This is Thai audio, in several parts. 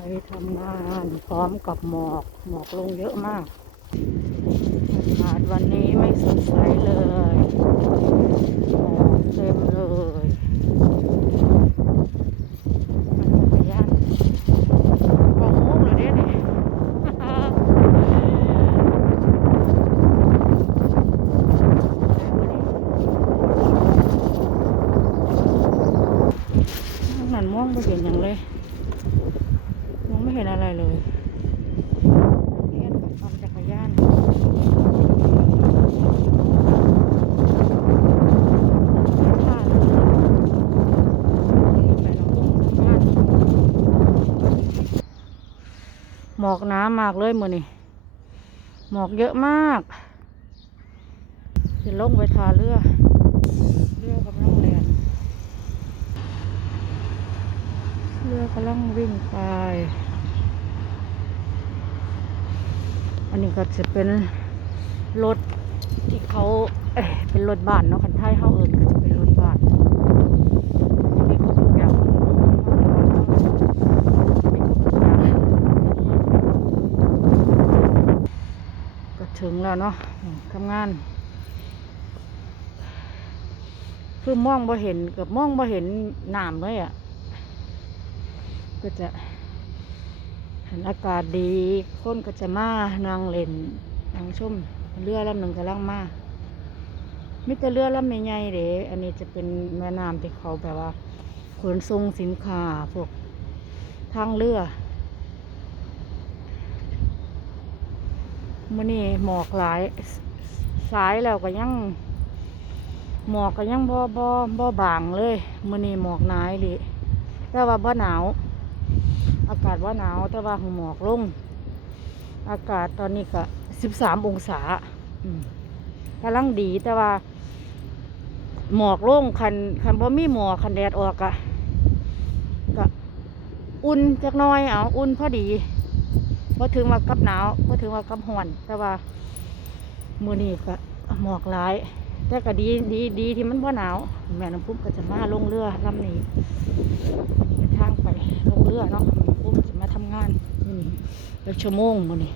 ไปทำงานพร้อมกับหมอก หมอกลงเยอะมากอากาศวันนี้ไม่สดใสเลยหมอกเต็มเลยมันก็ไปย่านบอกมุกเลยเด้นี่นั่นมองไม่เห็นอย่างเลยมองไม่ เห็นอะไรเลยเรียนกับความจักรยานหมอกน้ามากเลยมือนี่หมอกเยอะมากจะลงไปทาเรือเรือกำลังแล่นเรือกำลังวิ่งไป อันนี้ก็จะเป็นรถที่เขาเป็นรถบ้านเนาะคันไทยเขาเอินก็จะเป็นรถบ้านก็ถึงแล้วเนาะทำงาน คือมองบ่เห็นกับมองบ่เห็นน้ำเลยอะ่ะก็จะ อากาศดีคนก็จะมานั่งเล่นนั่งชมเรือลำหนึ่งกำลังมามิต่เรือลำใหญ่ๆเด้อันนี้จะเป็นแม่น้ำที่เขาแบบว่าขนส่งสินค้าพวกทางเรือมื่อนี้หมอกหลายสายแล้วก็ยัง หมอกก็ยังบ่บ่บ่บางเลยมื่อนี้หมอกหนายเลยแต่ว่าบ่หนาว อากาศว่าหนาวแต่ว่าหมอกลง อากาศตอนนี้ก็สิบสามองศาอืมกำลังดีแต่ว่า หมอกลงคันคันพอมีหมอกคันแดดออกอะก็อุ่นจักน้อยเอาอุ่นพอดีพอถึงว่ากับหนาวพอถึงว่ากับห่อน แต่ว่ามือนี้ก็หมอกหลายแต่ก็ดีดีดีที่มันว่าหนาว แม่น้ำพุ่มก็จะมาลงเรือลำนี้ทางไปลงเรือเนาะ แล้วชั่วโมงมือนี้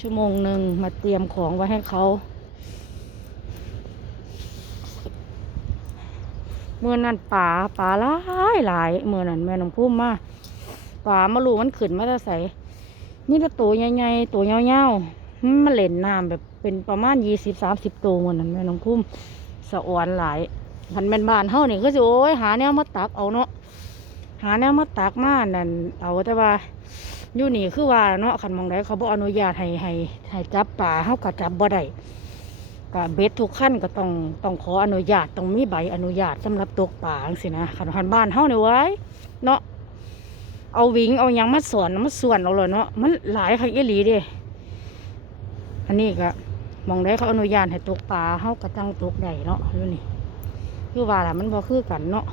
ชั่วโมงหนึ่งมาเตรียมของไว้ให้เขาเมื่อนั้นป่าป่าหลายหลายเมื่อนั้นแม่น้ำพุ่มมาป่ามาลูมันขึ้นมาจะใส่นี่ต่ตัวใหญ่ๆตัวเงาๆมันมาเล่นน้ำแบบเป็นประมาณยี่สิบสามสิบตัวเมื่อนั้นแม่น้ำพุ่มสะอวนหลายพันแม่นบ้านเฮานี่ก็จะโอ้ยหาแนวมาตักเอาเนาะหาแนวมาตักมานั่นเอาแต่ว่า อยู่นี่คือว่าเนาะคันมองใดเขาบ่อนุญาตให้ให้ให้จับป่าเฮาก็จับบ่ได้ก็เบ็ดทุกขั้นก็ต้องต้องขออนุญาตต้องมีใบอนุญาตสำหรับตกป่าจังซี่นะคันคันบ้านเฮานี่ไว้เนาะเอาวิงเอายังมาสอนมาสวนเอาเลยเนาะมันหลายคักอีหลีเด้อันนี้ก็มองใดเขาอนุญาตให้ตกป่าเฮาก็จังตกได้เนาะอยู่นี่คือว่าล่ะมันบ่คือกันเนาะ